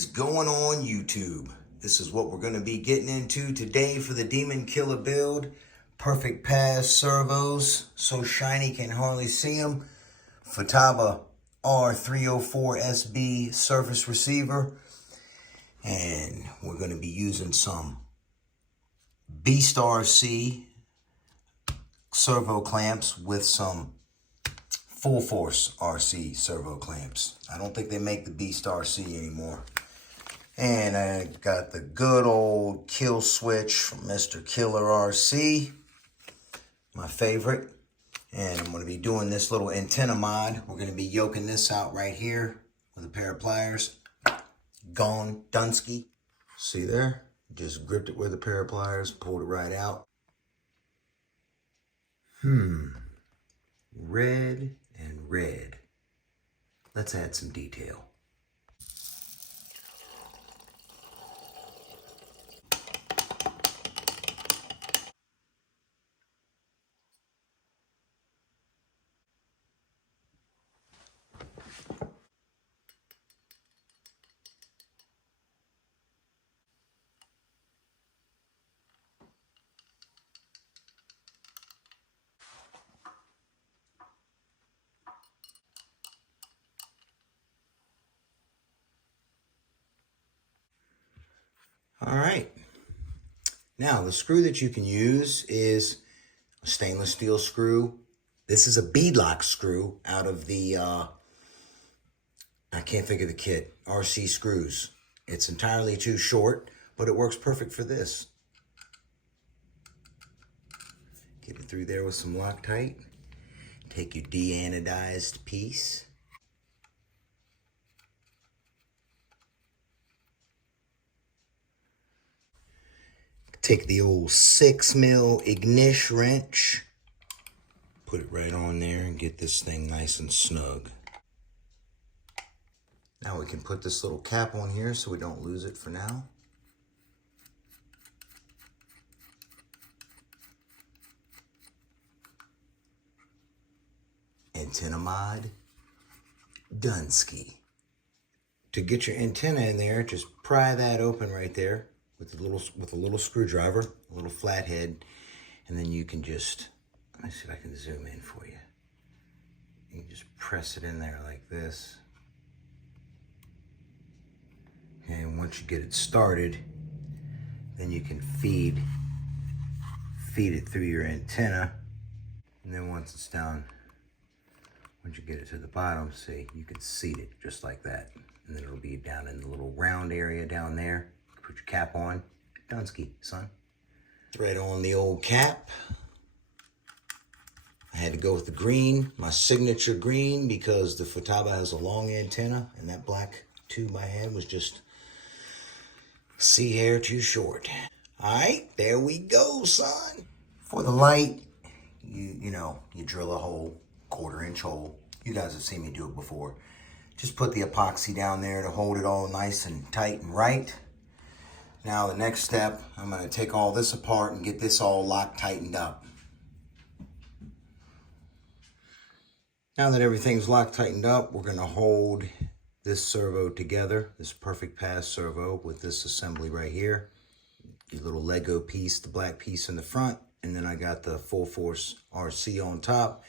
is going on YouTube? This is what we're going to be getting into today for the Demon Killer build. Perfect pass servos, so shiny can hardly see them. Futaba R304SB surface receiver. And we're going to be using some Beast RC servo clamps with some Full Force RC servo clamps. I don't think they make the Beast RC anymore. And I got the good old kill switch from Mr. Killer RC, my favorite. And I'm going to be doing this little antenna mod. We're going to be yoking this out right here with a pair of pliers. Gone Dunsky. See there? Just gripped it with a pair of pliers, pulled it right out. Red and red. Let's add some detail. All right. Now, the screw that you can use is a stainless steel screw. This is a beadlock screw out of the, I can't think of the kit, RC screws. It's entirely too short, but it works perfect for this. Get it through there with some Loctite. Take your deanodized piece. Take the old 6mm ignition wrench, put it right on there and get this thing nice and snug. Now we can put this little cap on here so we don't lose it for now. Antenna mod, Dunsky. To get your antenna in there, just pry that open right there with a little screwdriver, a little flathead, and then you can just, let me see if I can zoom in for you. You can just press it in there like this. And once you get it started, then you can feed it through your antenna. And then once it's down, once you get it to the bottom, see, you can seat it just like that. And then it'll be down in the little round area down there. Put your cap on. Dunsky, son. Thread on the old cap. I had to go with the green, my signature green, because the Futaba has a long antenna, and that black tube I had was just sea hair too short. All right, there we go, son. For the light, you drill a hole, 1/4-inch hole. You guys have seen me do it before. Just put the epoxy down there to hold it all nice and tight and right. Now the next step, I'm going to take all this apart and get this all locked, tightened up. Now that everything's locked, tightened up, we're going to hold this servo together, this perfect pass servo with this assembly right here. Your little Lego piece, the black piece in the front, and then I got the Full Force RC on top,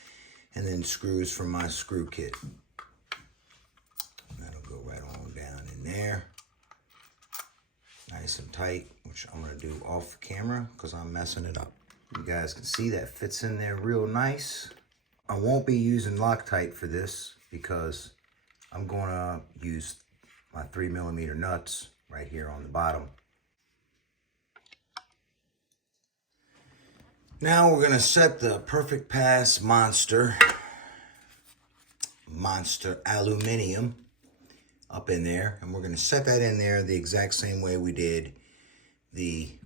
and then screws from my screw kit. That'll go right on down in there. Nice and tight, which I'm going to do off camera because I'm messing it up. You guys can see that fits in there real nice. I won't be using Loctite for this because I'm going to use my 3mm nuts right here on the bottom. Now we're going to set the Perfect Pass Monster Aluminum up in there, and we're going to set that in there the exact same way we did the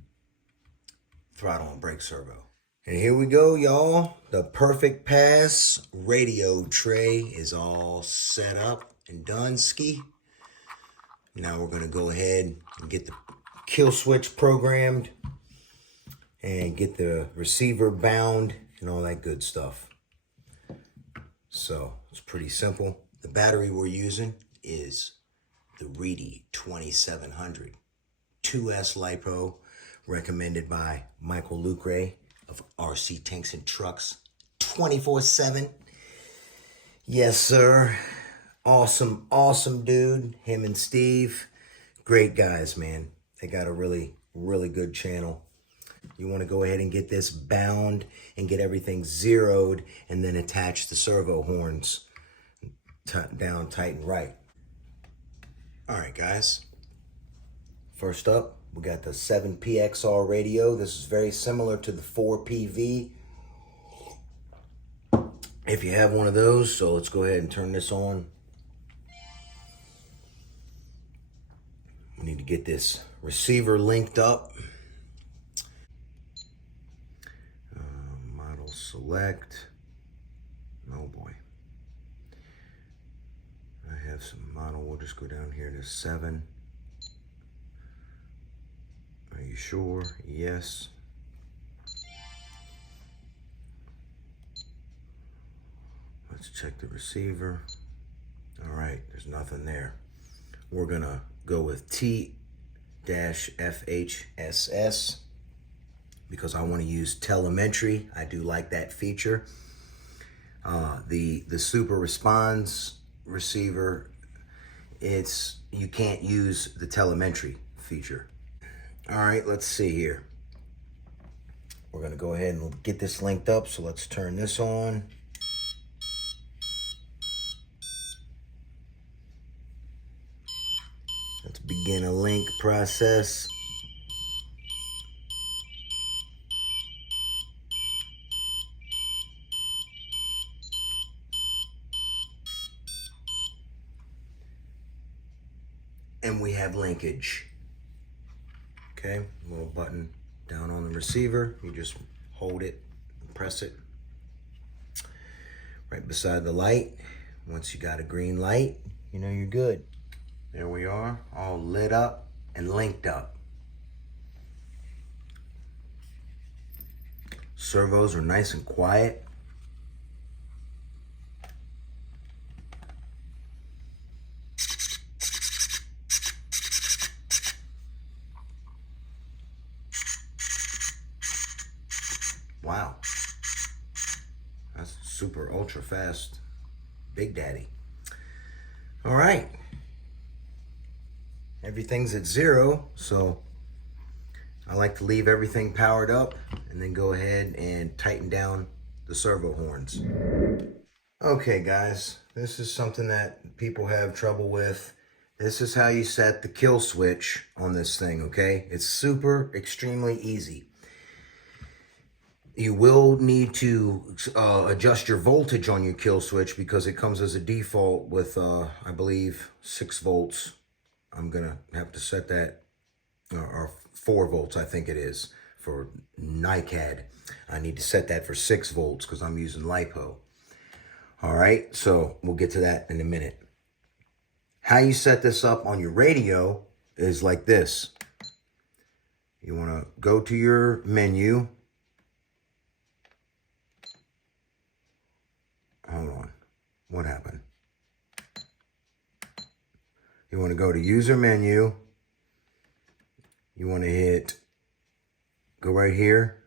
throttle and brake servo. And here we go, y'all. The Perfect Pass radio tray is all set up and done ski. Now we're going to go ahead and get the kill switch programmed and get the receiver bound and all that good stuff. So it's pretty simple. The battery we're using is the Reedy 2700. 2S LiPo, recommended by Michael Lucre of RC Tanks and Trucks 24/7. Yes, sir. Awesome, awesome dude. Him and Steve. Great guys, man. They got a really, really good channel. You want to go ahead and get this bound and get everything zeroed and then attach the servo horns down tight and right. All right, guys. First up, we got the 7PXR radio. This is very similar to the 4PV. If you have one of those, so let's go ahead and turn this on. We need to get this receiver linked up. Model select. Oh boy. I have some model. We'll just go down here to 7. Are you sure? Yes. Let's check the receiver. All right, there's nothing there. We're gonna go with T-FHSS because I want to use telemetry. I do like that feature. The Super Responds receiver, you can't use the telemetry feature. All right, let's see here. We're gonna go ahead and get this linked up. So let's turn this on. Let's begin a link process. And we have linkage. Okay, little button down on the receiver. You just hold it and press it right beside the light. Once you got a green light, you know you're good. There we are, all lit up and linked up. Servos are nice and quiet. Wow, that's super ultra fast Big Daddy. All right, everything's at 0, so I like to leave everything powered up and then go ahead and tighten down the servo horns. Okay guys, this is something that people have trouble with. This is how you set the kill switch on this thing, okay? It's super, extremely easy. You will need to adjust your voltage on your kill switch because it comes as a default with, I believe, 6 volts. I'm gonna have to set that, or 4 volts, I think it is, for NiCad. I need to set that for 6 volts because I'm using LiPo. All right, so we'll get to that in a minute. How you set this up on your radio is like this. You wanna go to your menu. Hold on, what happened? You want to go to user menu. You want to hit, go right here,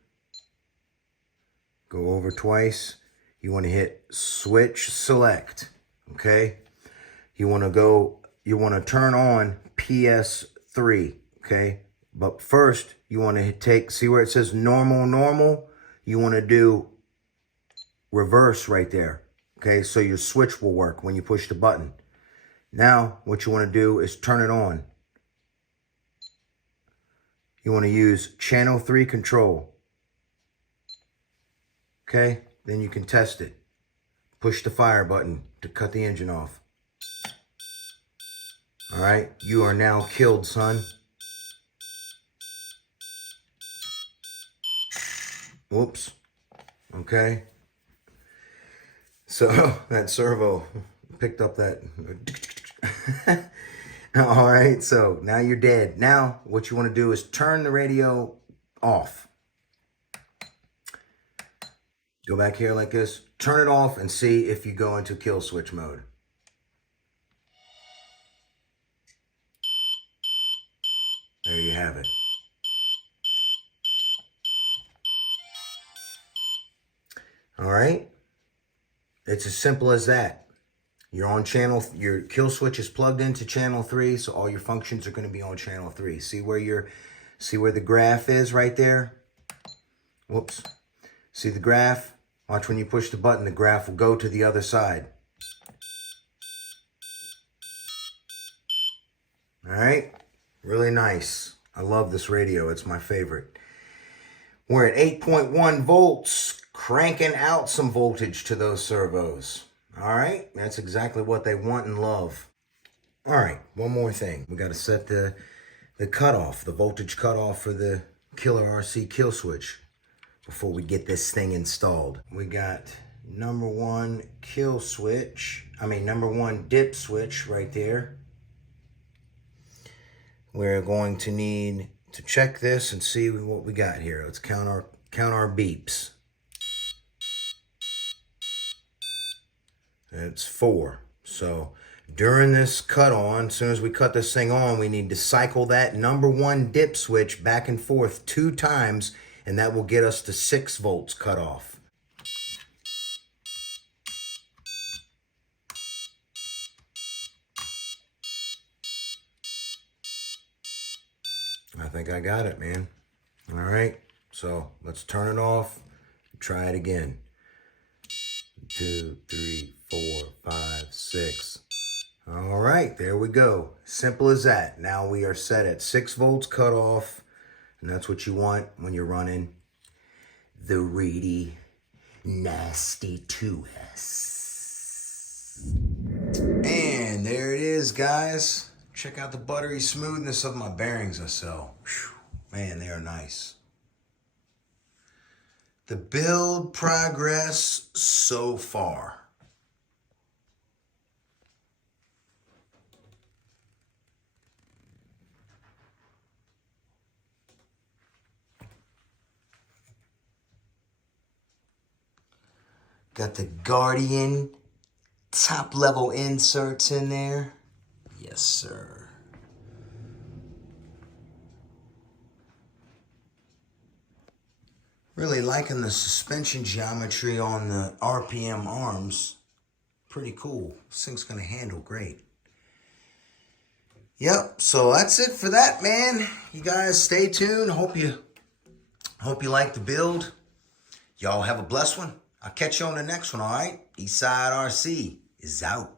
go over twice. You want to hit switch select, okay? You want to turn on PS3, okay? But first, you want to see where it says normal? You want to do reverse right there. Okay, so your switch will work when you push the button. Now, what you want to do is turn it on. You want to use channel 3 control. Okay, then you can test it. Push the fire button to cut the engine off. All right, you are now killed, son. Whoops. Okay. So that servo picked up that. All right, so now you're dead. Now what you want to do is turn the radio off. Go back here like this, turn it off and see if you go into kill switch mode. have it. All right. It's as simple as that. You're on channel, your kill switch is plugged into channel 3, so all your functions are going to be on channel 3. See where the graph is right there? Whoops. See the graph? Watch when you push the button, the graph will go to the other side. All right? Really nice. I love this radio. It's my favorite. We're at 8.1 volts, cranking out some voltage to those servos. All right? That's exactly what they want and love. All right, one more thing. We got to set the cutoff, the voltage cutoff for the Killa RC kill switch before we get this thing installed. We got number one dip switch right there. We're going to need to check this and see what we got here. Let's count our beeps. It's 4. So during this cut on, as soon as we cut this thing on, we need to cycle that number one dip switch back and forth 2 times, and that will get us to 6 volts cut off. I think I got it, man. All right, so let's turn it off. Try it again. 2, 3, 4, 5, 6. All right, there we go. Simple as that. Now we are set at 6 volts cut off, and that's what you want when you're running the really nasty 2S. And there it is, guys. Check out the buttery smoothness of my bearings I sell. Whew. Man, they are nice. The build progress so far. Got the Guardian top level inserts in there. Yes, sir. Really liking the suspension geometry on the RPM arms. Pretty cool. This thing's gonna handle great. Yep, so that's it for that, man. You guys stay tuned. Hope you like the build. Y'all have a blessed one. I'll catch you on the next one, all right? Eastside RC is out.